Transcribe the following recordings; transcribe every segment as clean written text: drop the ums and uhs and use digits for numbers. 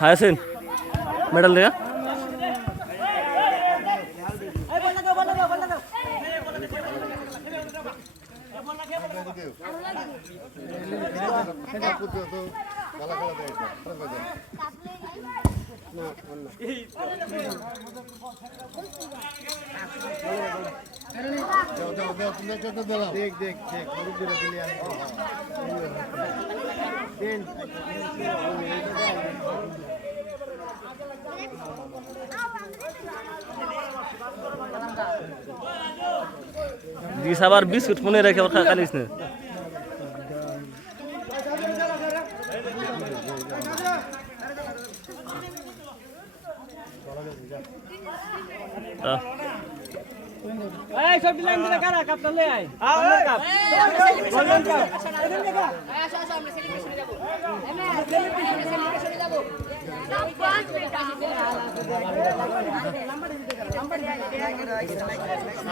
হায়াসিন medal দেয়া দেখ দেখ দেখ দিস আবার বিস্কুট মনে রেখে আবার খালিস না এই সব লাইন দিলে কারা কাপটা লই আয় গোল্ডেন কাপ গোল্ডেন কাপ আসো আসো আমরা সেলিব্রেশনে যাব আমরা সেলিব্রেশনে যাব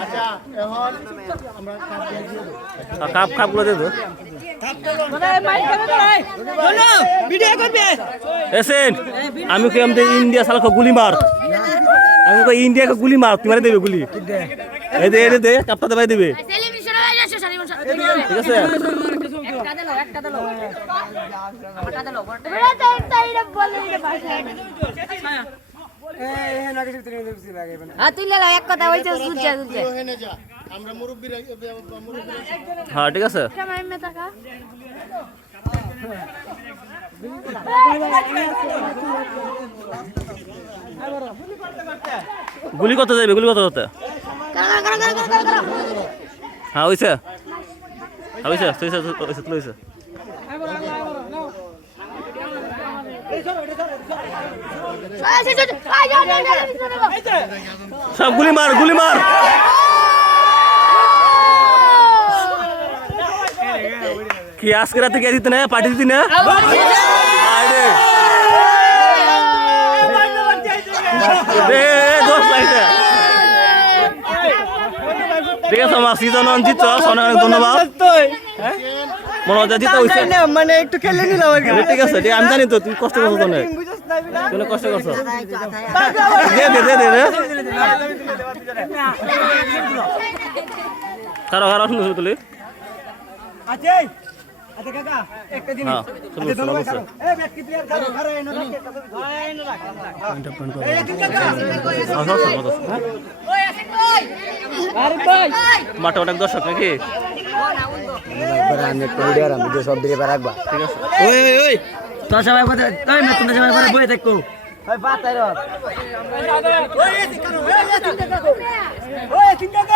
আচ্ছা এখন আমরা কাপ কাপ গুলো দে তো মানে মাইক করে দাঁড়াই চলো ভিডিও করবে এসেন আমি কই আমাদের ইন্ডিয়া সালকে গুলি মার আমি কই ইন্ডিয়াকে গুলি মার তোমারে দেবে গুলি এই দে কাপটা দেবাই দিবে সেলিব্রেশন হয়ে যাচ্ছে সেলিব্রেশন ঠিক আছে একটা দাও আমারটা দাও বড় তাইরা বলে রে ভাষা তুই লে এক কথা হইছে সুজা সুজা আমরা মুরব্বিরা হ্যাঁ ঠিক আছে কেমন মে টাকা গুলি কত যাবে গুলি কত হতে হ্যাঁ হইছে হইছে হইছে সব গুলি মার কি আজকে রাতে কে দিতে না পার্টি দিতে না ঠিক আছে আমার সিজন জিত অনেক ধন্যবাদ মনে হচ্ছে জিতে হইছে মানে একটু খেলে নিলাম আর কি ঠিক আছে আমি জানি তো তুই কষ্ট করছো তো তুই কষ্ট করছো দে খারাপ শুনছো তুলি আছে আচ্ছা কাকা একটা জিনিস চলো চলো এই ব্যাটকি প্লেয়ার খারো এনো রাখ এই তিন কাকা ওই আসে কই আরে কই মাঠে অনেক দর্শক নাকি সব দিকে রাখবা ঠিক আছে ওই তোর সবাই কথা ওই না তোমরা সবাই করে বই থাকো ওই বাতাই রো ওই তিন কাকা ওই তিন কাকা